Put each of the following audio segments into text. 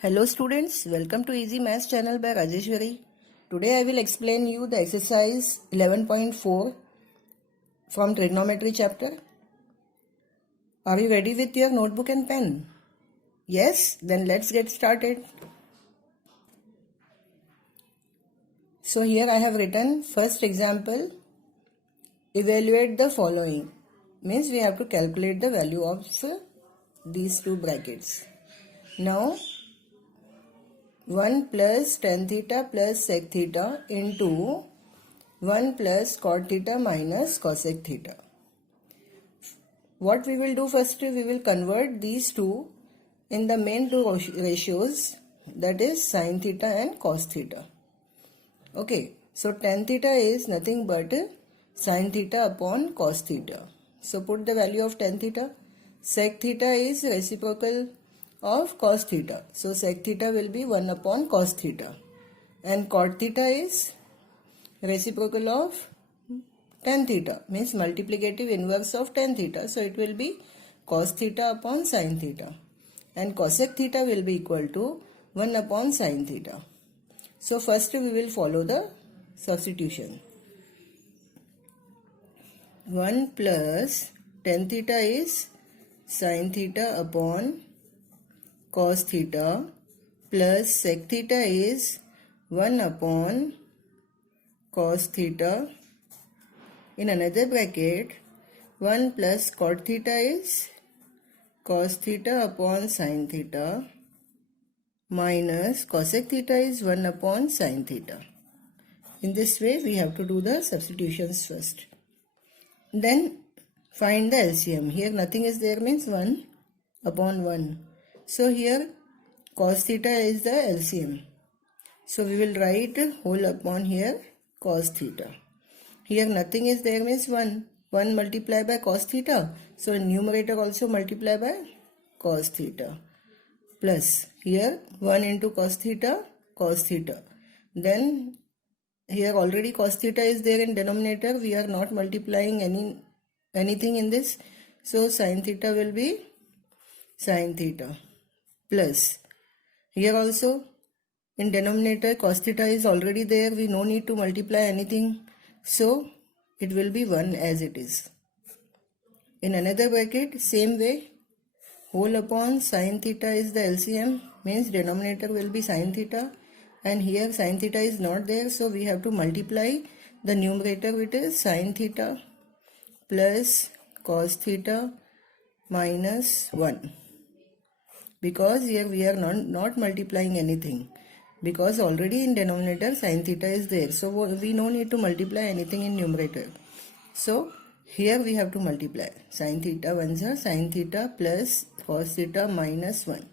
Hello students, welcome to Easy Maths channel by Rajeshwari. Today I will explain you the exercise 11.4 from trigonometry chapter. Are you ready with your notebook and pen? Yes? Then let's get started. So here I have written first example, evaluate the following. Means we have to calculate the value of these two brackets. Now 1 plus tan theta plus sec theta into 1 plus cot theta minus cosec theta. What we will do first, we will convert these two in the main two ratios, that is sin theta and cos theta. Okay, so tan theta is nothing but sin theta upon cos theta. So put the value of tan theta. Sec theta is reciprocal of cos theta. So sec theta will be 1 upon cos theta. And cot theta is reciprocal of tan theta, means multiplicative inverse of tan theta. So it will be cos theta upon sin theta. And cosec theta will be equal to 1 upon sin theta. So first we will follow the substitution. 1 plus tan theta is sin theta upon cos theta plus sec theta is 1 upon cos theta. In another bracket, 1 plus cot theta is cos theta upon sin theta minus cosec theta is 1 upon sin theta. In this way, we have to do the substitutions first. Then find the LCM. Here nothing is there means 1 upon 1. So here cos theta is the LCM. So we will write whole upon here cos theta. Here nothing is there means 1. 1 multiplied by cos theta. So numerator also multiply by cos theta. Plus here 1 into cos theta, cos theta. Then here already cos theta is there in denominator. We are not multiplying anything in this. So sin theta will be sin theta. Plus here also in denominator cos theta is already there. We no need to multiply anything. So it will be 1 as it is. In another bracket, same way, whole upon sin theta is the LCM, means denominator will be sin theta, and here sin theta is not there, so we have to multiply the numerator with sin theta plus cos theta minus 1. Because here we are not multiplying anything. Because already in denominator sin theta is there. So we no need to multiply anything in numerator. So here we have to multiply. Sin theta 1 is sin theta plus cos theta minus 1.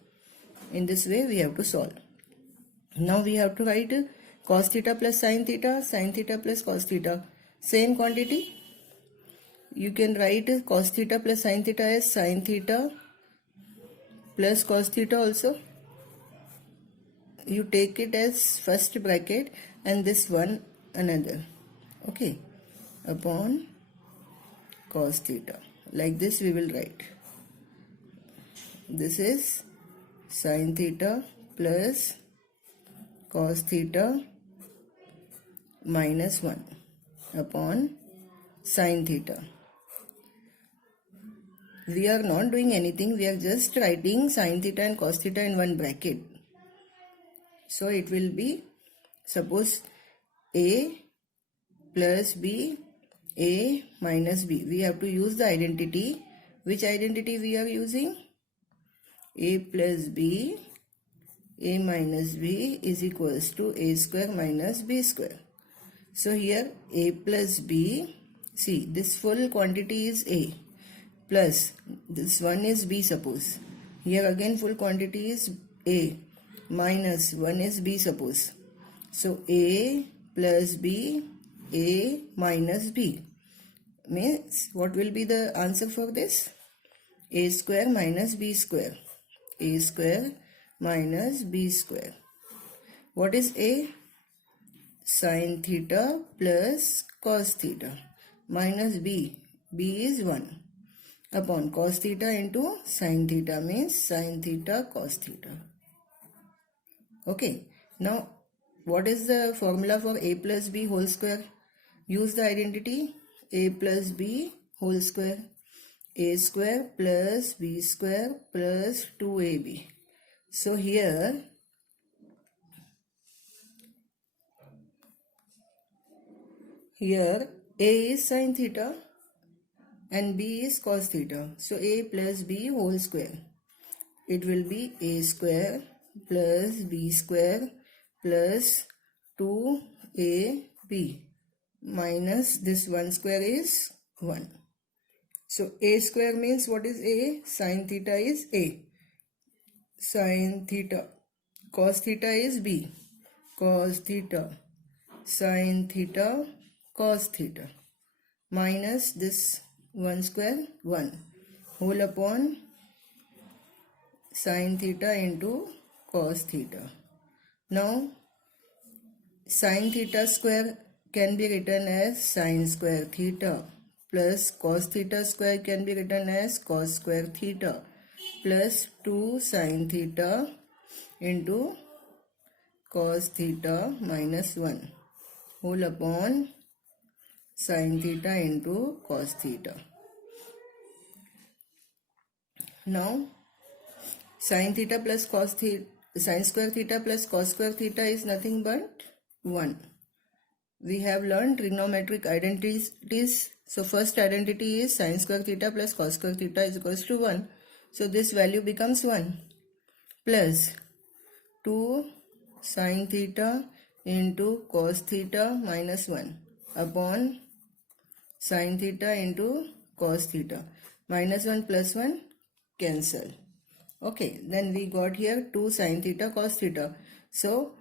In this way we have to solve. Now we have to write cos theta plus sin theta plus cos theta. Same quantity. You can write cos theta plus sin theta as sin theta plus cos theta also. You take it as first bracket and this one another. Okay. Upon cos theta. Like this we will write. This is sin theta plus cos theta minus 1 upon sin theta. We are not doing anything. We are just writing sin theta and cos theta in one bracket. So it will be, suppose A plus B, A minus B. We have to use the identity. Which identity we are using? A plus B, A minus B is equals to A square minus B square. So here A plus B, see this full quantity is A plus this one is B suppose. Here again full quantity is A minus 1 is B suppose. So A plus B, A minus B means what will be the answer for this? A square minus B square. A square minus B square. What is A? Sin theta plus cos theta minus B. B is 1 upon cos theta into sin theta means sin theta cos theta. Okay. Now, what is the formula for a plus b whole square? Use the identity a plus b whole square. A square plus b square plus 2ab. So here a is sin theta and b is cos theta. So a plus b whole square. It will be a square plus b square plus 2ab minus this 1 square is 1. So a square means what is a? Sin theta is a. Sin theta. Cos theta is b. Cos theta. Sin theta. Cos theta. Minus this 1 square 1. Whole upon sin theta into cos theta. Now sin theta square can be written as sin square theta plus cos theta square can be written as cos square theta plus 2 sin theta into cos theta minus 1 whole upon sin theta into cos theta. Now sin theta plus cos theta, sin square theta plus cos square theta is nothing but 1. We have learned trigonometric identities. So first identity is sin square theta plus cos square theta is equals to 1. So this value becomes 1 plus 2 sin theta into cos theta minus 1 upon sin theta into cos theta. Minus 1 plus 1 cancel. Okay, then we got here 2 sin theta cos theta. So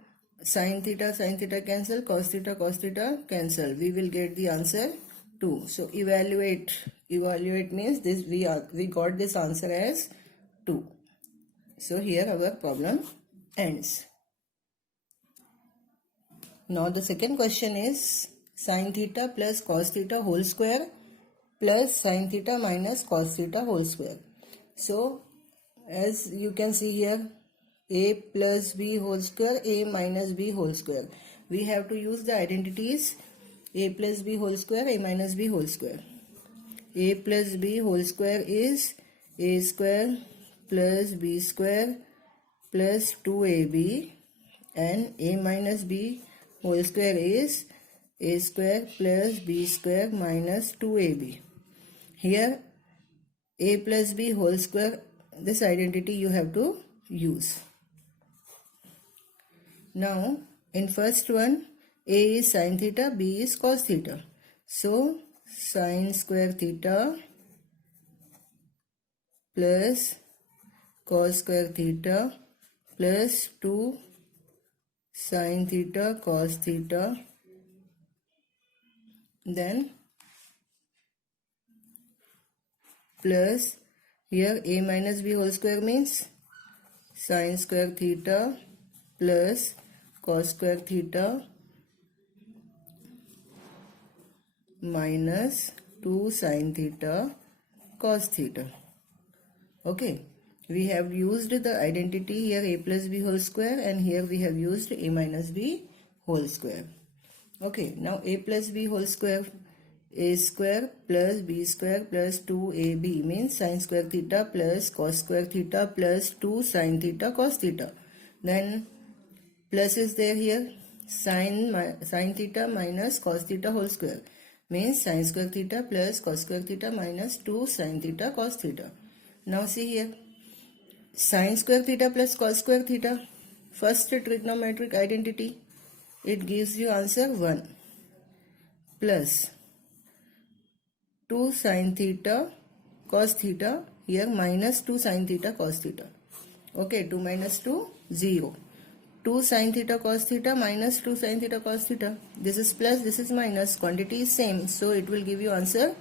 sin theta cancel, cos theta cancel. We will get the answer 2. So evaluate means this we got this answer as 2. So here our problem ends. Now the second question is sin theta plus cos theta whole square plus sin theta minus cos theta whole square. So as you can see here, a plus b whole square, a minus b whole square. We have to use the identities a plus b whole square, a minus b whole square. A plus b whole square is a square plus b square plus 2ab, and a minus b whole square is a square plus b square minus 2ab. Here a plus b whole square, this identity you have to use. Now in first one, a is sin theta, b is cos theta. So sin square theta plus cos square theta plus 2 sin theta cos theta, then plus here a minus b whole square means sin square theta plus cos square theta minus 2 sin theta cos theta. Okay, we have used the identity here a plus b whole square, and here we have used a minus b whole square. Okay, now a plus b whole square, a square plus b square plus 2ab means sin square theta plus cos square theta plus 2 sin theta cos theta. Then plus is there here, sin theta minus cos theta whole square means sin square theta plus cos square theta minus 2 sin theta cos theta. Now see here, sin square theta plus cos square theta, first trigonometric identity, it gives you answer 1 plus 2 sin theta cos theta, here minus 2 sin theta cos theta. Okay, 2 minus 2, 0. 2 sin theta cos theta minus 2 sin theta cos theta. This is plus, this is minus, quantity is same, so it will give you answer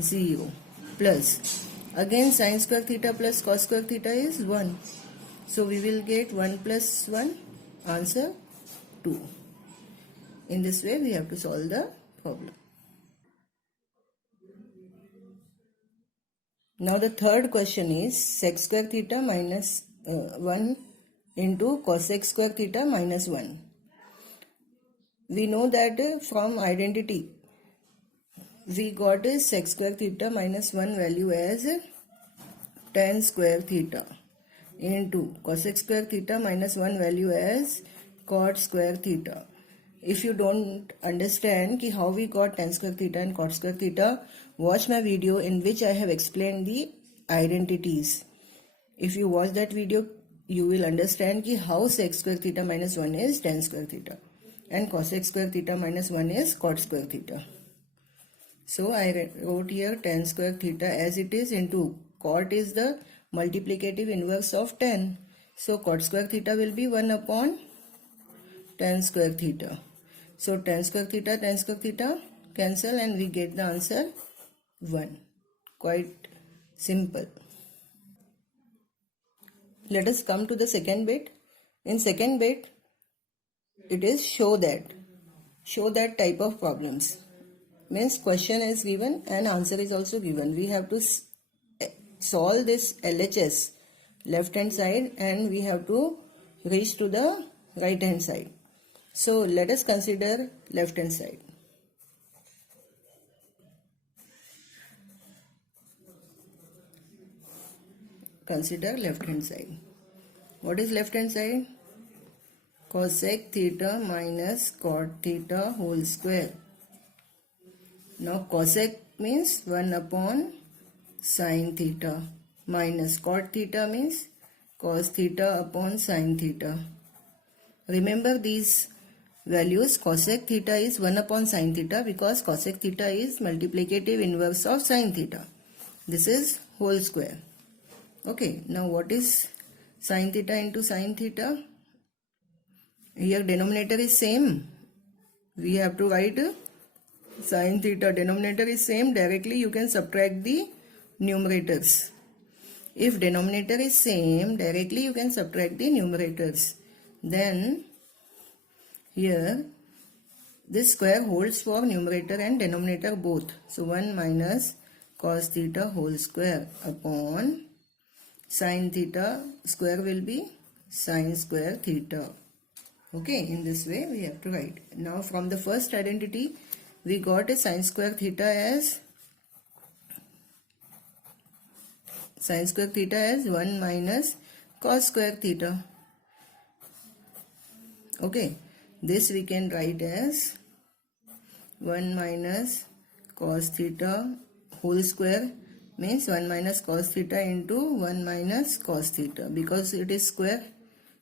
0 plus again sin square theta plus cos square theta is 1. So we will get 1 plus 1, answer 2. In this way we have to solve the problem. Now the third question is sec square theta minus 1 into cosec square theta minus 1. We know that from identity we got sec square theta minus 1 value as tan square theta into cosec square theta minus 1 value as cot square theta. If you don't understand ki how we got tan square theta and cot square theta, watch my video in which I have explained the identities. If you watch that video, you will understand ki how sec square theta minus 1 is tan square theta and cosec square theta minus 1 is cot square theta. So I wrote here tan square theta as it is into cot is the multiplicative inverse of tan. So cot square theta will be 1 upon tan square theta. So tan square theta cancel and we get the answer 1. Quite simple. Let us come to the second bit. In second bit, it is show that type of problems. Means question is given and answer is also given. We have to solve this LHS left hand side and we have to reach to the right hand side. So let us consider left hand side. Consider left hand side. What is left hand side? Cosec theta minus cot theta whole square. Now cosec means 1 upon sin theta minus cot theta means cos theta upon sin theta. Remember these values. Cosec theta is 1 upon sin theta because cosec theta is multiplicative inverse of sin theta. This is whole square. Okay, now what is sin theta into sin theta? Here denominator is same. We have to write sin theta. Denominator is same. Directly you can subtract the numerators. If denominator is same, directly you can subtract the numerators. Then here this square holds for numerator and denominator both. So 1 minus cos theta whole square upon sin theta square will be sin square theta. Okay, in this way we have to write. Now from the first identity we got a sin square theta as 1 minus cos square theta. Okay, this we can write as 1 minus cos theta whole square means 1 minus cos theta into 1 minus cos theta because it is square.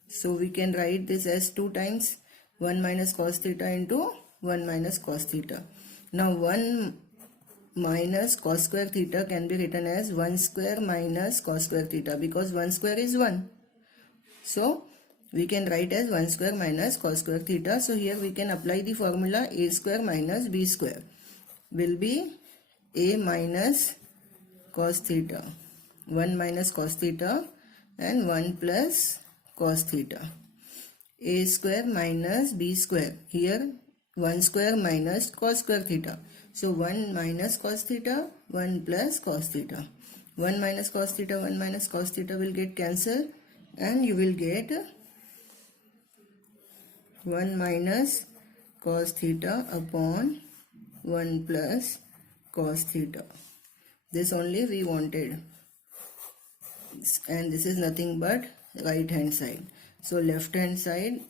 So we can write this as 2 times 1 minus cos theta into 1 minus cos theta. Now 1 minus cos square theta can be written as 1 square minus cos square theta because 1 square is 1. So we can write as 1 square minus cos square theta. So here we can apply the formula a square minus b square will be a minus cos theta, 1 minus cos theta and 1 plus cos theta. A square minus b square. Here 1 square minus cos square theta. So 1 minus cos theta, 1 plus cos theta. 1 minus cos theta, 1 minus cos theta will get cancelled and you will get 1 minus cos theta upon 1 plus cos theta. This only we wanted. And this is nothing but right hand side. So left hand side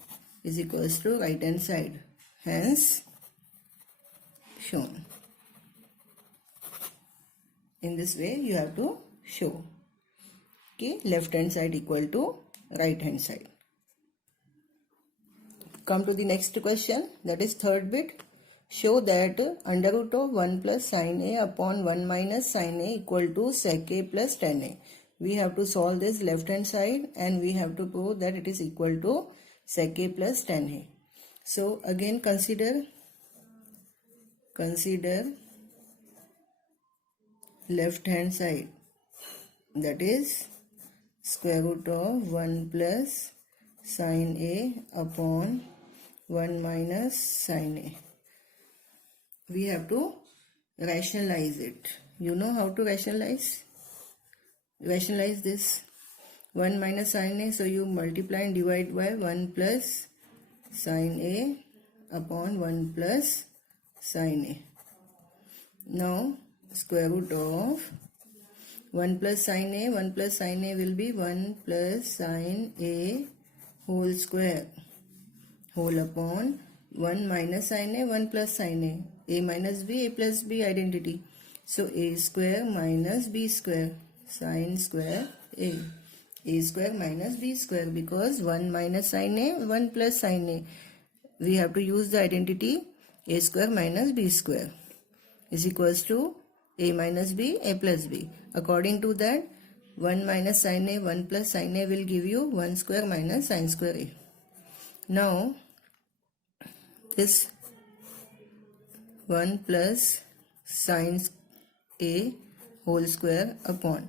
is equals to right hand side. Hence shown. In this way you have to show. Okay, left hand side equal to right hand side. Come to the next question, that is third bit. Show that under root of 1 plus sin a upon 1 minus sin a equal to sec a plus tan a. We have to solve this left hand side and we have to prove that it is equal to sec a plus tan a. So again consider left hand side, that is square root of 1 plus sin a upon 1 minus sin a. We have to rationalize it. You know how to rationalize this. 1 minus sin a, so you multiply and divide by 1 plus sin a upon 1 plus sin a. Now square root of 1 plus sin a, 1 plus sin a will be 1 plus sin a whole square, whole upon 1 minus sin a, 1 plus sin a minus b, a plus b identity. So a square minus b square, sin square a square minus b square, because 1 minus sin a, 1 plus sin a. We have to use the identity a square minus b square is equals to a minus b, a plus b. According to that, 1 minus sin a, 1 plus sin a will give you 1 square minus sin square a. Now, this 1 plus sin a whole square upon.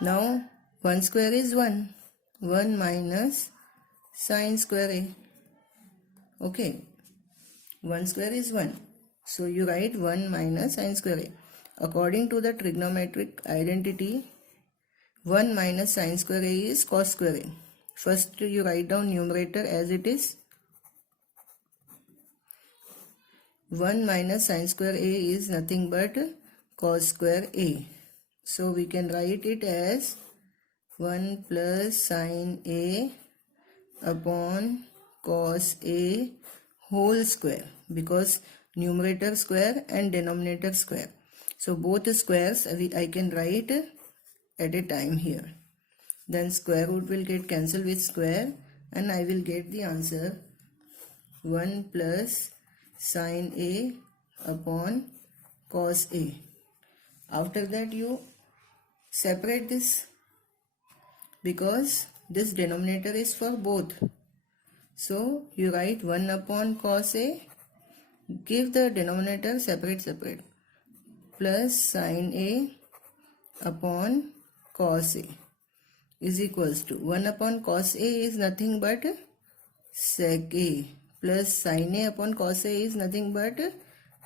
Now, 1 square is 1. 1 minus sin square a. Okay. 1 square is 1. So, you write 1 minus sin square a. According to the trigonometric identity, 1 minus sin square a is cos square a. First, you write down numerator as it is. 1 minus sin square a is nothing but cos square a. So, we can write it as 1 plus sin a upon cos a whole square, because numerator square and denominator square. So both squares I can write at a time here. Then square root will get cancelled with square and I will get the answer 1 plus sin a upon cos a. After that you separate this, because this denominator is for both. So you write 1 upon cos a, give the denominator separate, plus sin a upon cos a is equals to 1 upon cos a is nothing but sec a, plus sin a upon cos a is nothing but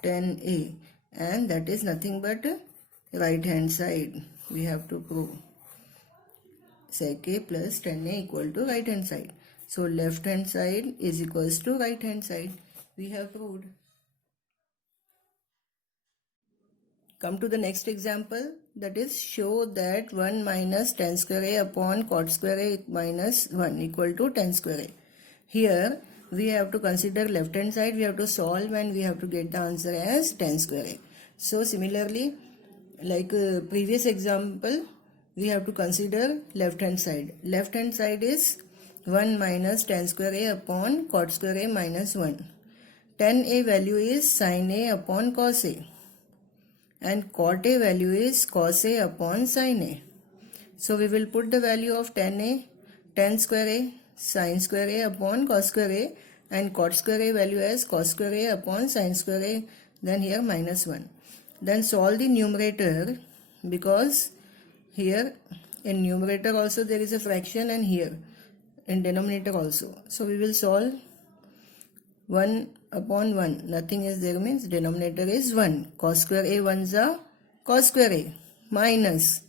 tan a, and that is nothing but right hand side. We have to prove sec a plus tan a equal to right hand side. So left hand side is equals to right hand side. We have proved. Come to the next example, that is show that 1 minus tan square a upon cot square a minus 1 equal to tan square a. Here we have to consider left hand side, we have to solve and we have to get the answer as tan square a. So similarly, like previous example, we have to consider left hand side. Left hand side is 1 minus tan square a upon cot square a minus 1. Tan a value is sin a upon cos a. And cot a value is cos a upon sin a. So we will put the value of tan square a, sin square a upon cos square a, and cot square a value as cos square a upon sin square a, then here minus 1. Then solve the numerator, because here in numerator also there is a fraction and here in denominator also. So we will solve 1 upon 1, nothing is there means denominator is 1. Cos square a 1s are cos square a minus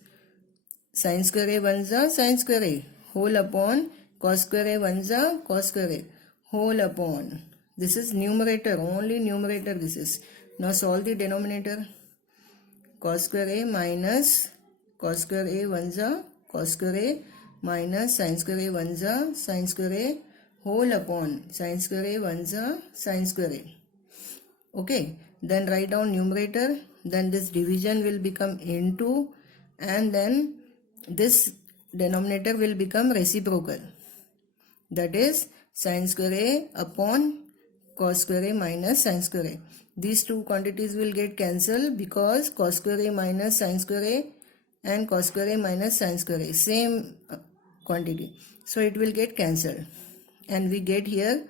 sin square a 1s are sin square a whole upon cos square a 1s are cos square a whole upon. This is numerator, only numerator this is. Now solve the denominator. Cos square a minus cos square a 1s are cos square a minus sin square a 1s are sin square a whole upon sin square a 1s are sin square a. Okay, then write down numerator, then this division will become into, and then this denominator will become reciprocal, that is sin square a upon cos square a minus sin square a. These two quantities will get cancelled, because cos square a minus sin square a and cos square a minus sin square a same quantity, so it will get cancelled, and we get here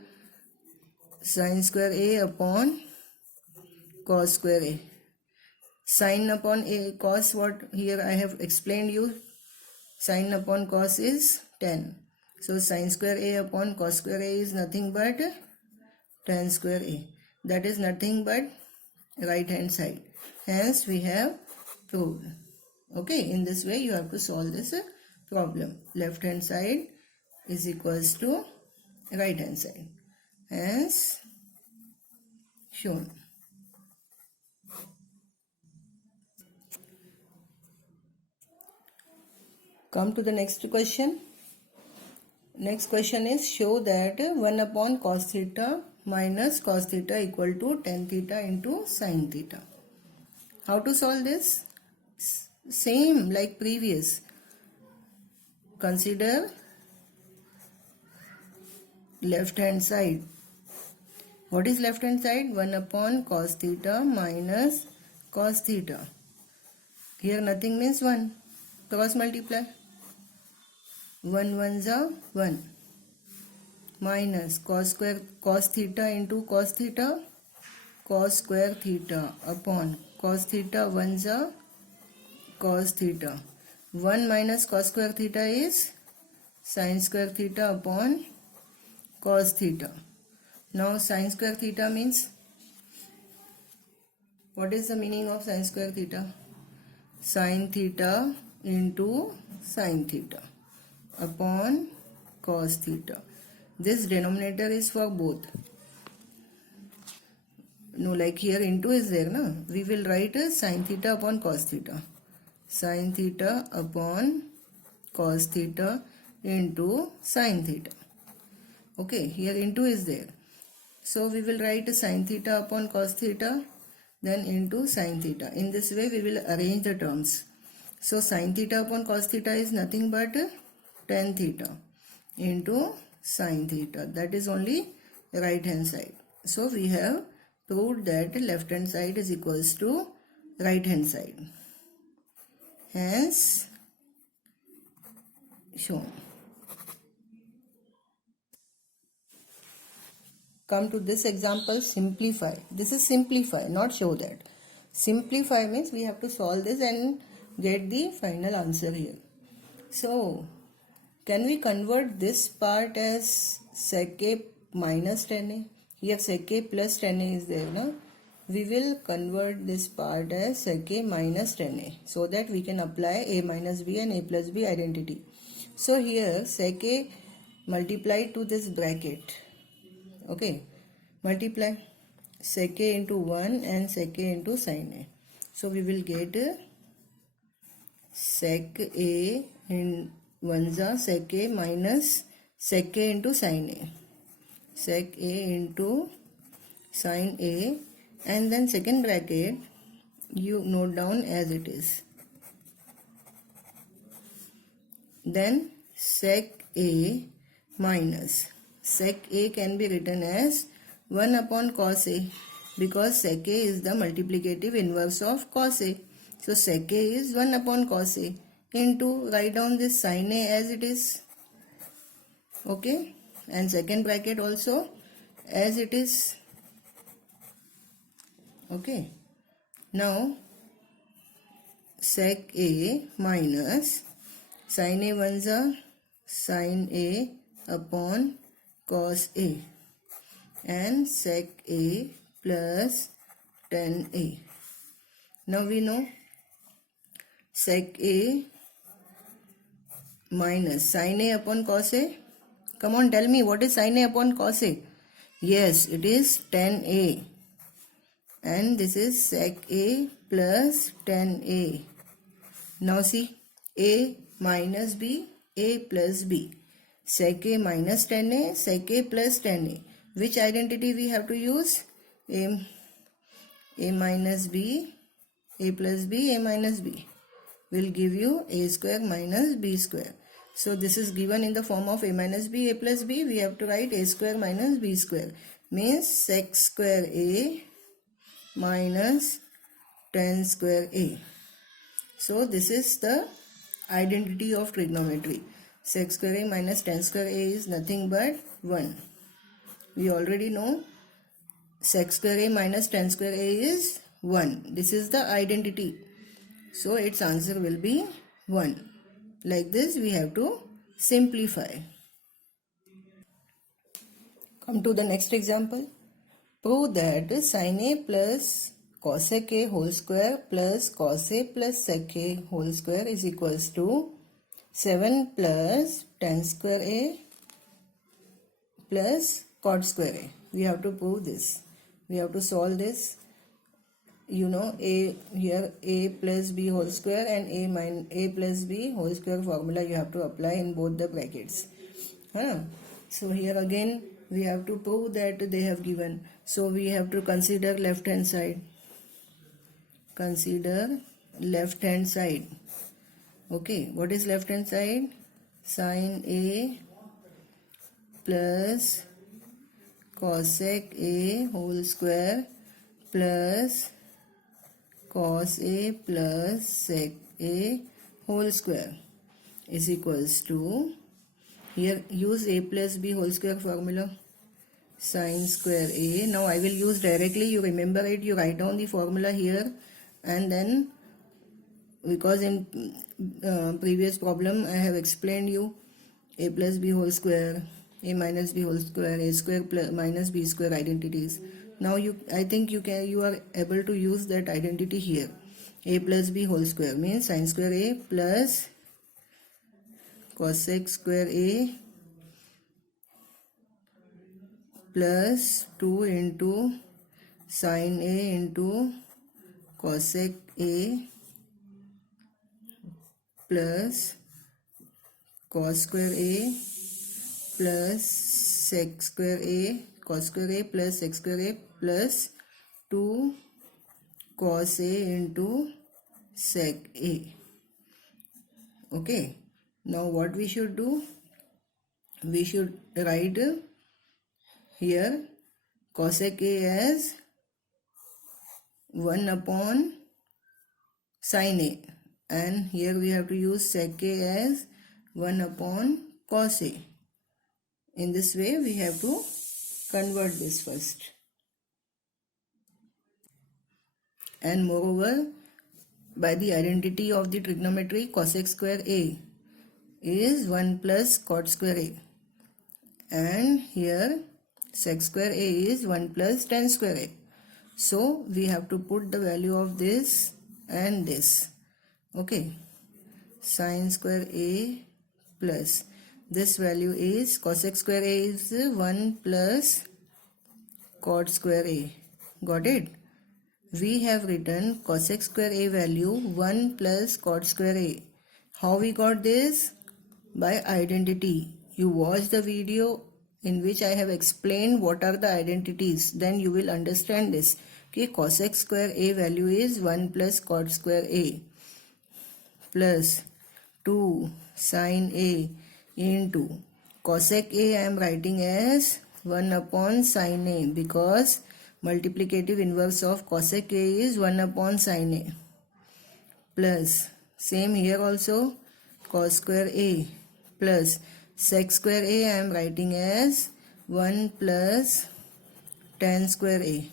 sin square a upon cos square a. Sin upon a cos, what here I have explained you, sin upon cos is tan. So sin square a upon cos square a is nothing but tan square a. That is nothing but right hand side. Hence we have proved. Okay, in this way you have to solve this problem. Left hand side is equals to right hand side as shown. Come to the next question. Next question is, show that 1 upon cos theta minus cos theta equal to tan theta into sin theta. How to solve this? Same like previous. Consider left hand side. What is left hand side? 1 upon cos theta minus cos theta. Here nothing means 1. Cross multiply. 1 ones are 1. Minus cos theta into cos theta. Cos square theta upon cos theta ones are cos theta. 1 minus cos square theta is sin square theta upon cos theta. Now sin square theta means, what is the meaning of sin square theta? Sin theta into sin theta upon cos theta. This denominator is for both. No, like here into is there, na? We will write sin theta upon cos theta. Sin theta upon cos theta into sin theta. Okay, here into is there. So we will write sin theta upon cos theta, then into sin theta. In this way we will arrange the terms. So sin theta upon cos theta is nothing but tan theta into sin theta. That is only right hand side. So we have proved that left hand side is equals to right hand side. Hence shown. Come to this example, simplify. This is simplify, not show that. Simplify means we have to solve this and get the final answer here. So, can we convert this part as sec a minus tan a? Here sec a plus tan a is there, no? We will convert this part as sec a minus tan a, so that we can apply a minus b and a plus b identity. So here sec a multiplied to this bracket. Okay, multiply sec a into 1 and sec a into sin a. So we will get sec a in 1 sec a minus sec a into sin a. Sec a into sin a, and then second bracket you note down as it is. Then sec a minus sec a can be written as 1 upon cos a, because sec a is the multiplicative inverse of cos a. So sec a is 1 upon cos a into, write down this sin a as it is. Okay, and second bracket also as it is. Okay, now sec a minus sin a 1 sin a upon cos a, and sec a plus tan a. Now we know sec a minus sin a upon cos a. Come on, tell me, what is sin a upon cos a? Yes, it is tan a. And this is sec a plus tan a. Now see, a minus b, a plus b. Sec a minus tan a, sec a plus tan a. Which identity we have to use? A minus b, a plus b, a minus b will give you a square minus b square. So this is given in the form of a minus b, a plus b. We have to write a square minus b square. Means sec square a minus tan square a. So this is the identity of trigonometry. Sec square a minus tan square a is nothing but 1. We already know sec square a minus tan square a is 1. This is the identity. So its answer will be 1. Like this we have to simplify. Come to the next example. Prove that sin a plus cosec a whole square plus cos a plus sec a whole square is equals to 7 plus tan square A plus cot square A. We have to prove this. We have to solve this. You know, a here a plus b whole square and a plus b whole square formula you have to apply in both the brackets. So here again we have to prove that they have given. So we have to consider left hand side. Consider left hand side. Okay, what is left hand side? Sin A plus cosec A whole square plus cos A plus sec A whole square is equals to, here use A plus B whole square formula, sin square A. Now I will use directly, you remember it, you write down the formula here, and then because in previous problem I have explained you a plus b whole square, a minus b whole square, a square plus minus b square identities. Now I think you are able to use that identity here. A plus b whole square means sin square A plus cosec square A plus 2 into sin A into cosec A plus cos square A plus sec square A, cos square A plus sec square A plus 2 cos A into sec A. Okay, now what we should do? We should write here cosec A as 1 upon sin A, and here we have to use sec A as 1 upon cos A. In this way we have to convert this first. And moreover, by the identity of the trigonometry, cosec square A is 1 plus cot square A, and here sec square A is 1 plus tan square A. So we have to put the value of this and this. Okay, sin square A plus this value is cosec square A is 1 plus cot square A. Got it? We have written cosec square A value 1 plus cot square A. How we got this? By identity. You watch the video in which I have explained what are the identities, then you will understand this. Okay, cosec square A value is 1 plus cot square A plus 2 sin A into cosec A I am writing as 1 upon sin A because multiplicative inverse of cosec A is 1 upon sin A plus same here also cos square A plus sec square A I am writing as 1 plus tan square A.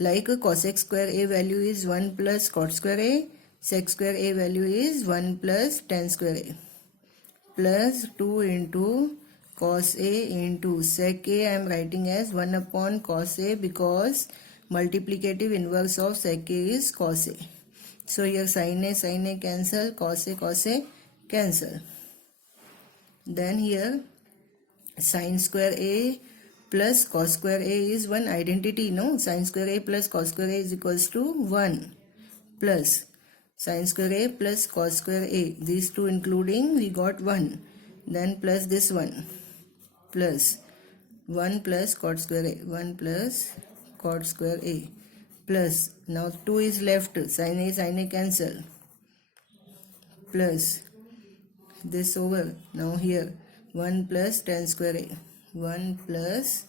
Like cosec square A value is 1 plus cot square A, sec square A value is 1 plus tan square A plus 2 into cos A into sec A I am writing as 1 upon cos A because multiplicative inverse of sec A is cos A. So here sin A cancel, cos A cancel. Then here sin square A plus cos square A is one identity, no? Sin square A plus cos square A is equals to 1 plus sin square A plus cos square A. These two including we got 1. Then plus this one plus 1 plus cot square A. 1 plus cot square A plus now 2 is left. Sin A cancel plus this over. Now here 1 plus tan square A. 1 plus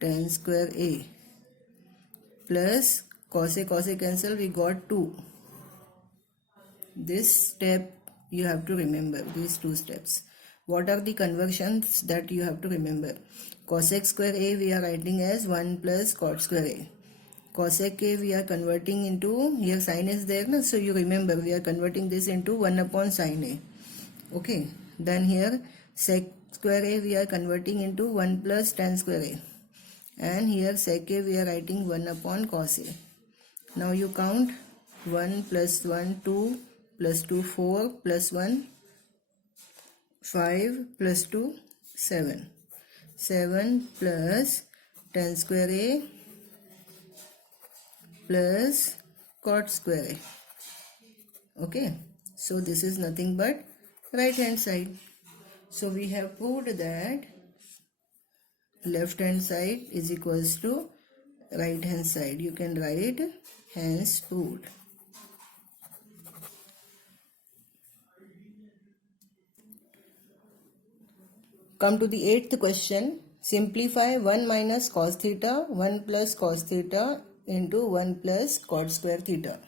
tan square A plus cos A cancel, we got 2. This step you have to remember, these two steps. What are the conversions that you have to remember? Cosec square A we are writing as 1 plus cot square A. Cosec A we are converting into, here sin is there, no? So you remember we are converting this into 1 upon sin A. Okay. Then here sec square A we are converting into 1 plus tan square A. And here sec A we are writing 1 upon cos A. Now you count 1 plus 1 2 plus 2 4 plus 1 5 plus 2 7. 7 plus tan square A plus cot square A. Okay, so this is nothing but right hand side. So we have proved that left hand side is equals to right hand side. You can write hence proved. Come to the 8th question. Simplify 1 minus cos theta 1 plus cos theta into 1 plus cot square theta.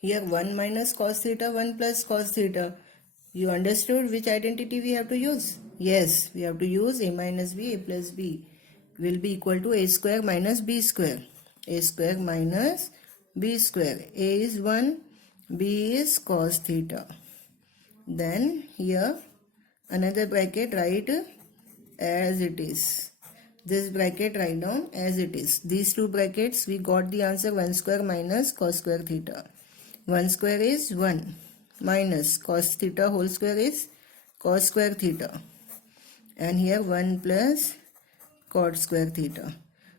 Here 1 minus cos theta 1 plus cos theta. You understood which identity we have to use? Yes, we have to use a minus b, a plus b will be equal to a square minus b square. A square minus b square. A is 1, b is cos theta. Then here another bracket write as it is. This bracket write down as it is. These two brackets we got the answer 1 square minus cos square theta. 1 square is 1 minus cos theta whole square is cos square theta. And here 1 plus cot square theta.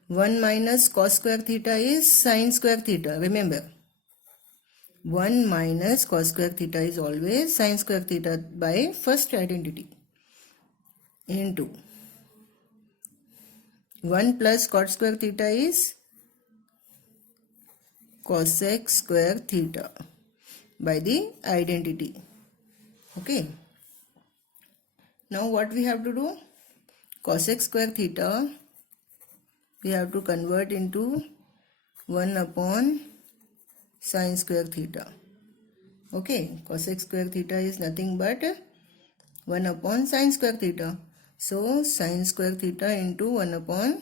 1 minus cos square theta is sin square theta. Remember, 1 minus cos square theta is always sin square theta by first identity into 1 plus cot square theta is cosec square theta by the identity. Okay. Now what we have to do? Cosec square theta we have to convert into 1 upon sin square theta. Okay. Cosec square theta is nothing but 1 upon sin square theta. So sin square theta into 1 upon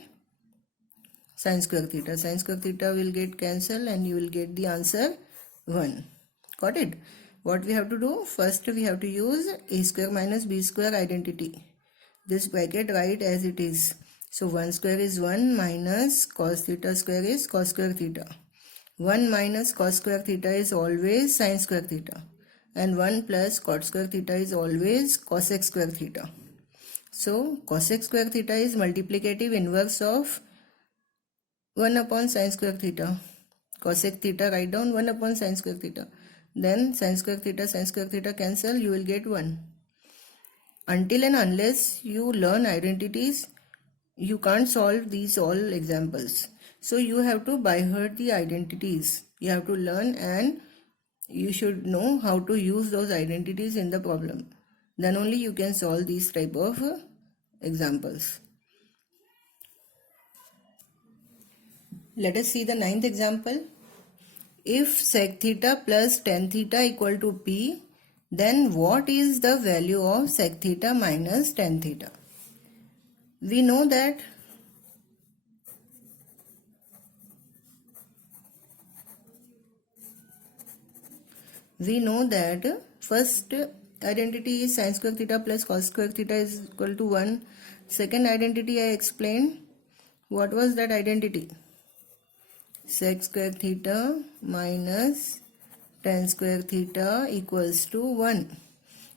sin square theta. Sin square theta will get cancelled and you will get the answer 1. Got it? What we have to do? First we have to use a square minus b square identity. This bracket write as it is. So 1 square is 1 minus cos theta square is cos square theta. 1 minus cos square theta is always sin square theta. And 1 plus cot square theta is always cosec square theta. So cosec square theta is multiplicative inverse of 1 upon sin square theta. Cosec theta write down 1 upon sin square theta. Then sin square theta cancel, you will get 1. Until and unless you learn identities, you can't solve these all examples. So you have to by heart the identities. You have to learn and you should know how to use those identities in the problem. Then only you can solve these type of examples. Let us see the 9th example. If sec theta plus tan theta equal to p, then what is the value of sec theta minus tan theta? We know that first identity is sin square theta plus cos square theta is equal to 1. Second identity I explained. What was that identity? Sec square theta minus tan square theta equals to 1.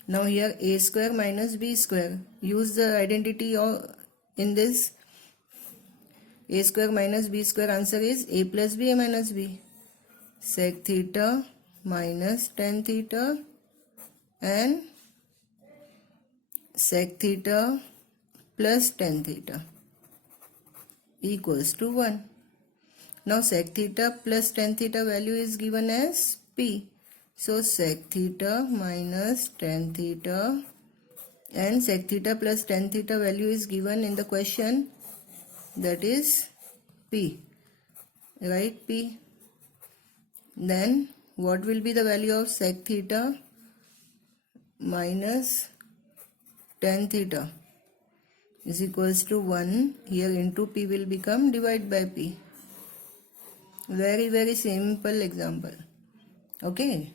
Now here a square minus b square. Use the identity in this. A square minus b square answer is a plus b, a minus b. Sec theta minus tan theta and sec theta plus tan theta equals to 1. Now sec theta plus tan theta value is given as p. So sec theta minus tan theta and sec theta plus tan theta value is given in the question, that is p. Write p. Then what will be the value of sec theta minus tan theta is equals to 1. Here into p will become divide by p. Very simple example. Okay.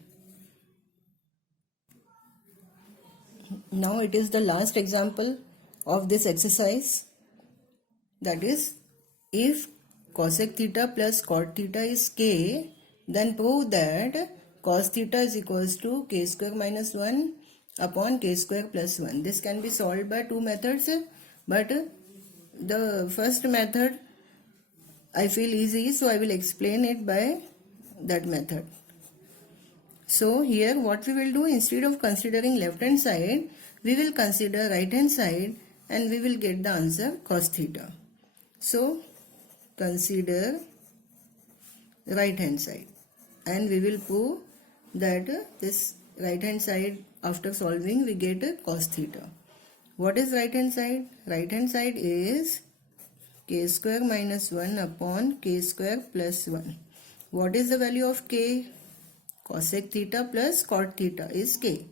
Now it is the last example of this exercise. That is, if cosec theta plus cot theta is k, then prove that cos theta is equals to k square minus 1 upon k square plus 1. This can be solved by two methods, but the first method I feel easy, so I will explain it by that method. So here what we will do, instead of considering left hand side, we will consider right hand side and we will get the answer cos theta. So consider right hand side and we will prove that this right hand side, after solving we get cos theta. What is right hand side? Right hand side is k square minus 1 upon k square plus 1. What is the value of k? Cosec theta plus cot theta is k.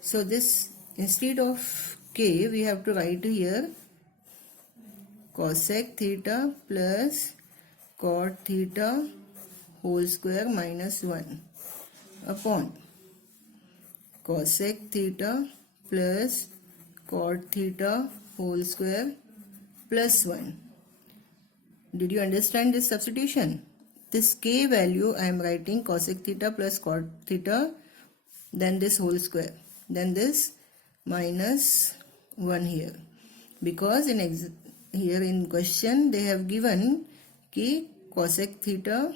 So this, instead of k, we have to write here cosec theta plus cot theta whole square minus 1 upon cosec theta plus cot theta whole square plus 1. Did you understand this substitution? This k value I am writing cosec theta plus cot theta, then this whole square, then this minus 1 here, because here in question they have given ki cosec theta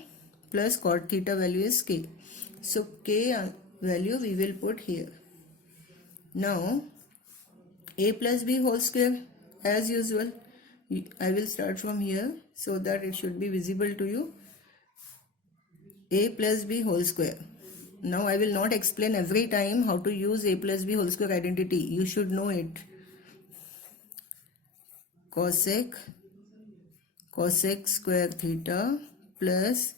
plus cot theta value is k. So k value we will put here. Now a plus b whole square, as usual. I will start from here so that it should be visible to you. A plus b whole square. Now I will not explain every time how to use a plus b whole square identity. You should know it. Cosec square theta plus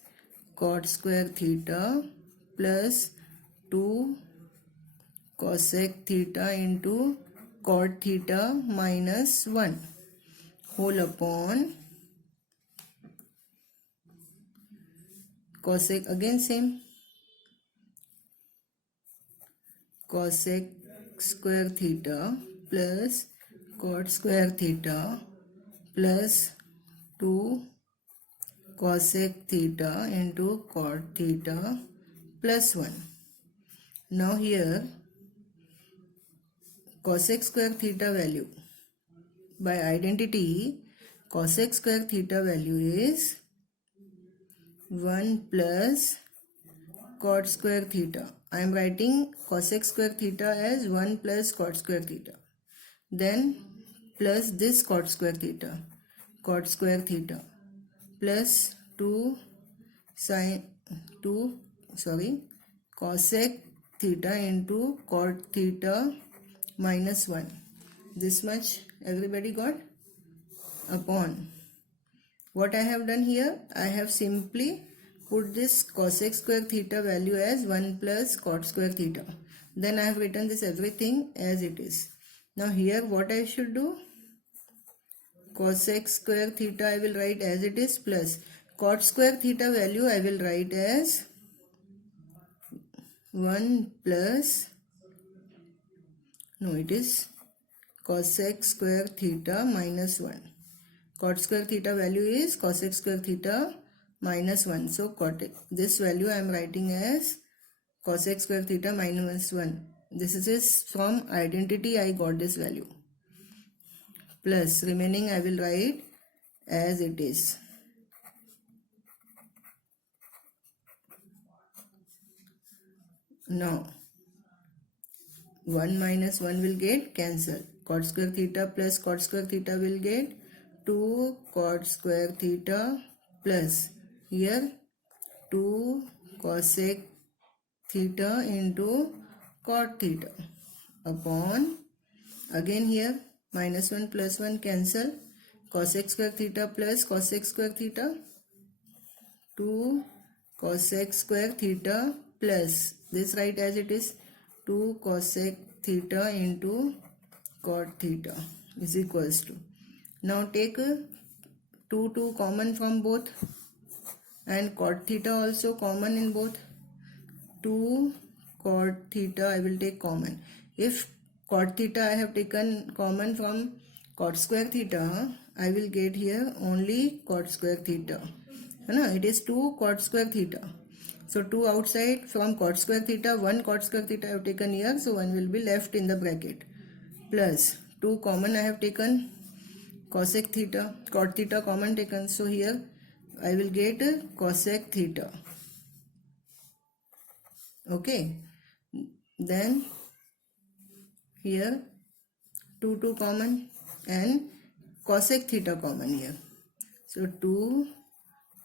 cot square theta plus 2 cosec theta into cot theta minus 1 whole upon cosec, again same, cosec square theta plus cot square theta plus 2 cosec theta into cot theta plus 1. Now here cosec square theta value, by identity cosec square theta value is 1 plus cot square theta. I am writing cosec square theta as 1 plus cot square theta. Then plus this cot square theta plus 2 cosec theta into cot theta minus 1. This much everybody got? Upon what I have done here, I have simply put this cosec square theta value as 1 plus cot square theta. Then I have written this everything as it is. Now here what I should do? Cosec square theta I will write as it is plus cot square theta value I will write as 1 plus, no, it is cosec square theta minus 1. Cot square theta value is cosec square theta minus 1. So this value I am writing as cosec square theta minus 1. This is from identity I got this value. Plus remaining I will write as it is. Now 1 minus 1 will get cancelled. Cot square theta plus cot square theta will get 2 cot square theta plus here 2 cosec theta into cot theta upon, again here minus 1 plus 1 cancel, cosec square theta plus cosec square theta, 2 cosec square theta plus this write as it is 2 cosec theta into cot theta is equals to, now take 2 common from both and cot theta also common in both. 2 cot theta I will take common. If cot theta I have taken common from cot square theta, I will get here only cot square theta. It is 2 cot square theta. So 2 outside from cot square theta, 1 cot square theta I have taken here, so 1 will be left in the bracket, plus 2 common I have taken, cosec theta, cot theta common taken, so here I will get cosec theta. Okay, then here 2 common and cosec theta common here. So 2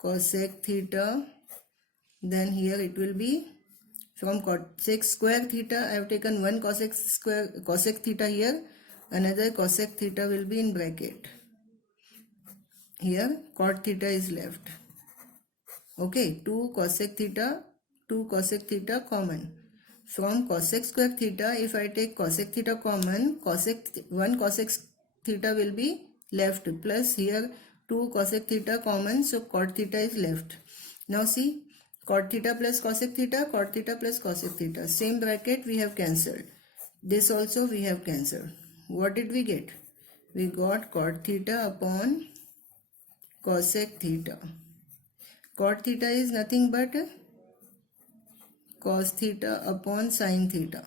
cosec theta, then here it will be from cosec square theta I have taken 1 cosec theta here, another cosec theta will be in bracket. Here cot theta is left. Okay, 2 cosec theta common. From cosec square theta, if I take cosec theta common, 1 cosec theta will be left, plus here 2 cosec theta common, so cot theta is left. Now see, cot theta plus cosec theta, cot theta plus cosec theta, same bracket we have cancelled. This also we have cancelled. What did we get? We got cot theta upon cosec theta. Cot theta is nothing but cos theta upon sin theta,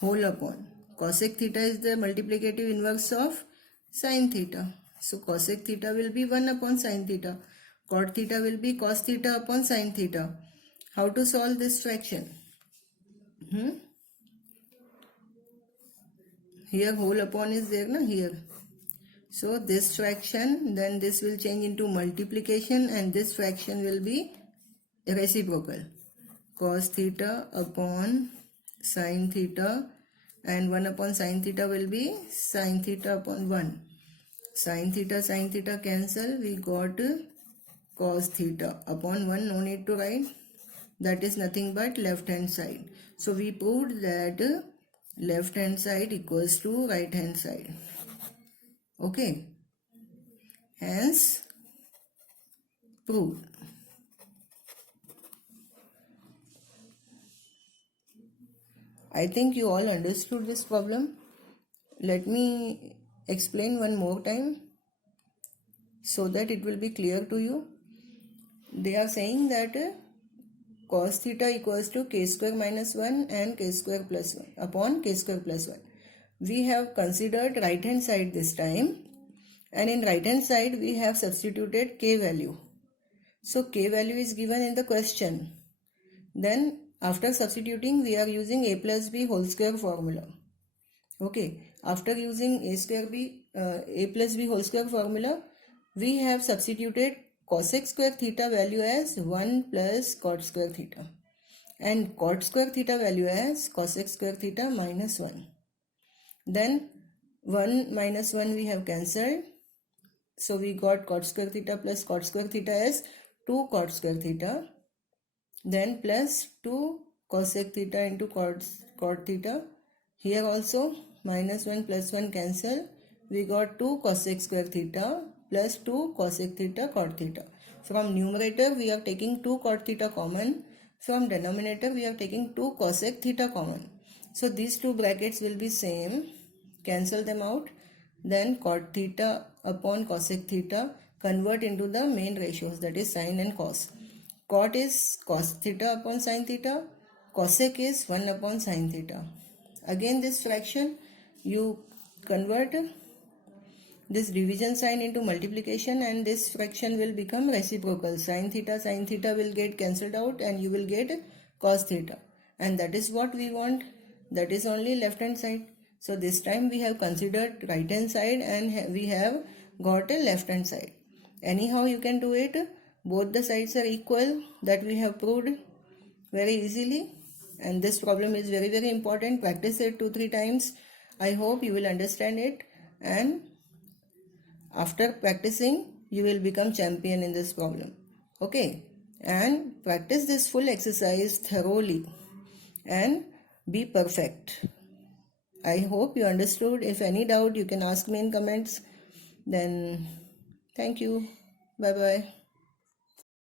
whole upon. Cosec theta is the multiplicative inverse of sin theta. So cosec theta will be 1 upon sin theta. Cot theta will be cos theta upon sin theta. How to solve this fraction? Here whole upon is there, na, here. So this fraction, then this will change into multiplication and this fraction will be reciprocal. Cos theta upon sin theta, and 1 upon sin theta will be sin theta upon 1. Sin theta cancel, we got cos theta upon 1, no need to write. That is nothing but left hand side. So we proved that left hand side equals to right hand side. Okay, hence proved. I think you all understood this problem. Let me explain one more time so that it will be clear to you. They are saying that cos theta equals to k square minus 1 and k square plus 1 upon k square plus 1. We have considered right hand side this time, and in right hand side we have substituted k value. So k value is given in the question. Then after substituting we are using a plus b whole square formula. Okay, after using a plus b whole square formula, we have substituted cosec square theta value as 1 plus cot square theta and cot square theta value as cosec square theta minus 1. Then 1 minus 1 we have cancelled. So we got cot square theta plus cot square theta as 2 cot square theta. Then plus 2 cosec theta into cot theta. Here also minus 1 plus 1 cancel. We got 2 cosec square theta plus 2 cosec theta cot theta. From numerator we are taking 2 cot theta common. From denominator we are taking 2 cosec theta common. So these two brackets will be same. Cancel them out. Then cot theta upon cosec theta convert into the main ratios, that is sin and cos. Cot is cos theta upon sin theta. Cosec is 1 upon sin theta. Again this fraction you convert this division sign into multiplication and this fraction will become reciprocal. Sin theta will get cancelled out and you will get cos theta. And that is what we want. That is only left hand side. So this time we have considered right hand side and we have got a left hand side. Anyhow you can do it. Both the sides are equal. That we have proved very easily. And this problem is very, very important. Practice it 2-3 times. I hope you will understand it. And after practicing, you will become champion in this problem. Okay. And practice this full exercise thoroughly. And be perfect. I hope you understood. If any doubt, you can ask me in comments. Then, thank you. Bye-bye.